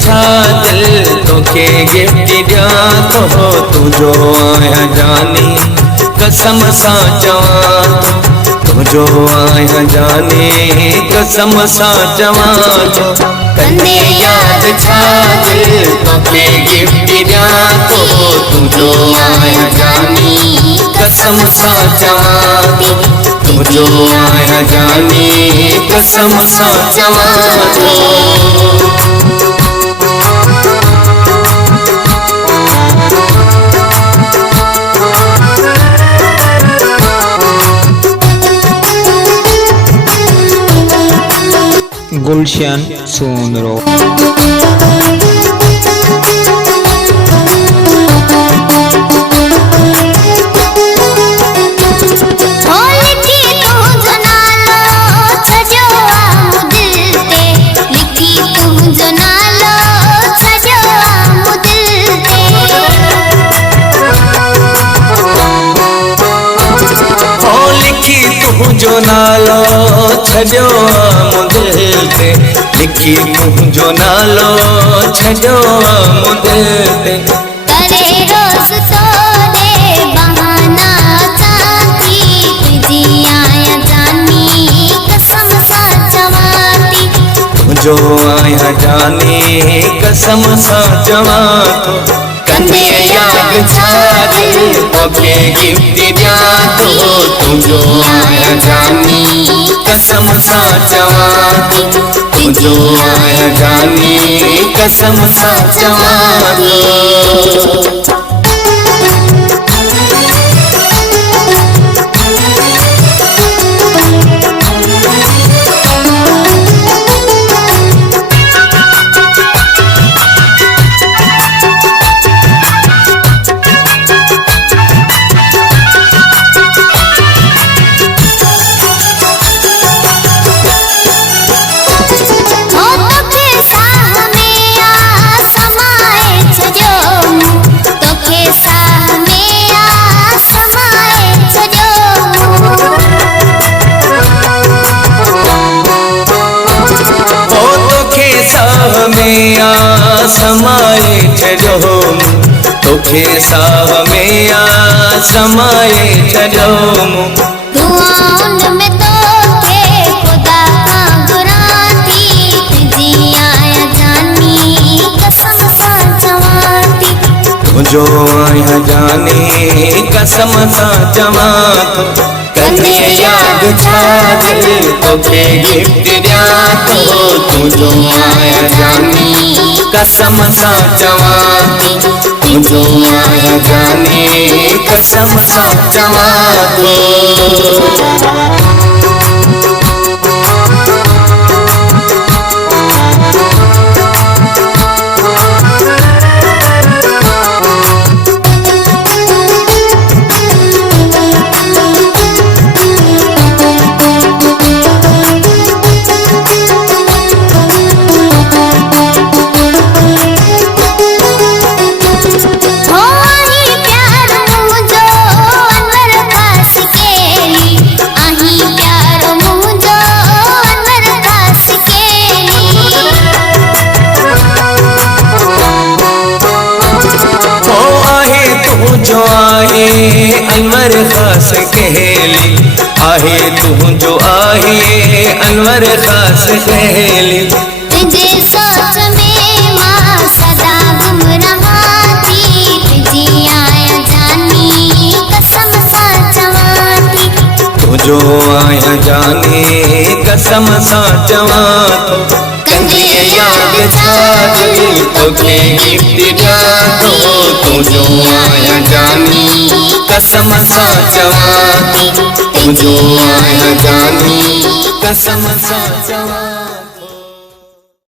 छा दिल तोखे गिफ्ट ॾियां थो, तुंहिंजो आहियां जानी कसम सां चवां थो, तुंहिंजो आहियां जानी कसम सां चवां थो। कंदे याद छा दिल तोखे गिफ्ट ॾियां थो, तुंहिंजो आहियां जानी कसम सां चवां थो, तुंहिंजो आहियां जानी कसम सां चवां थो। गुलशन सोनरो तुंहिंजो नालो छॾियो मूं दिल ते, लिखी तुंहिंजो नालो छॾियो मूं दिल ते। करे रोज़ तोरे बहाना चांती, तुंहिंजी आहियां जानी कसम सां चवां थी, तुंहिंजो आहियां जानी कसम सां चवां थो। कंदे याद छा दिल तोखे गिफ्ट ॾियां थो, तुंहिंजो आहियां जानी कसम सां चवां थो, तुंहिंजो आहियां जानी कसम सां चवां थो। समाए छॾियो तोखे साह में आ समाए छॾियो, दुआउनि में तोखे ख़ुदा खां घुरां थी, तुंहिंजी आहियां जानी कसम सां चवां थी, तुंहिंजो आहियां जानी कसम सां चवां थो। कंदे याद छा दिल तोखे गिफ्ट ॾियां थो, तुंहिंजो आहियां जानी कसम सां चवां थी, तुंहिंजो आहियां जानी कसम सां चवां थो। तुंहिंजो आहे अनवर ख़ास कहेली, आहे तुंहिंजो आहे अनवर ख़ास कहेली, तुंहिंजे सोच में मां सदा गुम रहां थी, तुंहिंजी आहियां जानी कसम सां चवां थी, तुंहिंजो आहियां जानी कसम सां चवां थो। कंदे याद छा दिल तोखे गिफ्ट ॾियां थो, तुंहिंजो आहियां जानी कसम सां चवां थी, तुंहिंजो आहियां जानी कसम सां चवां।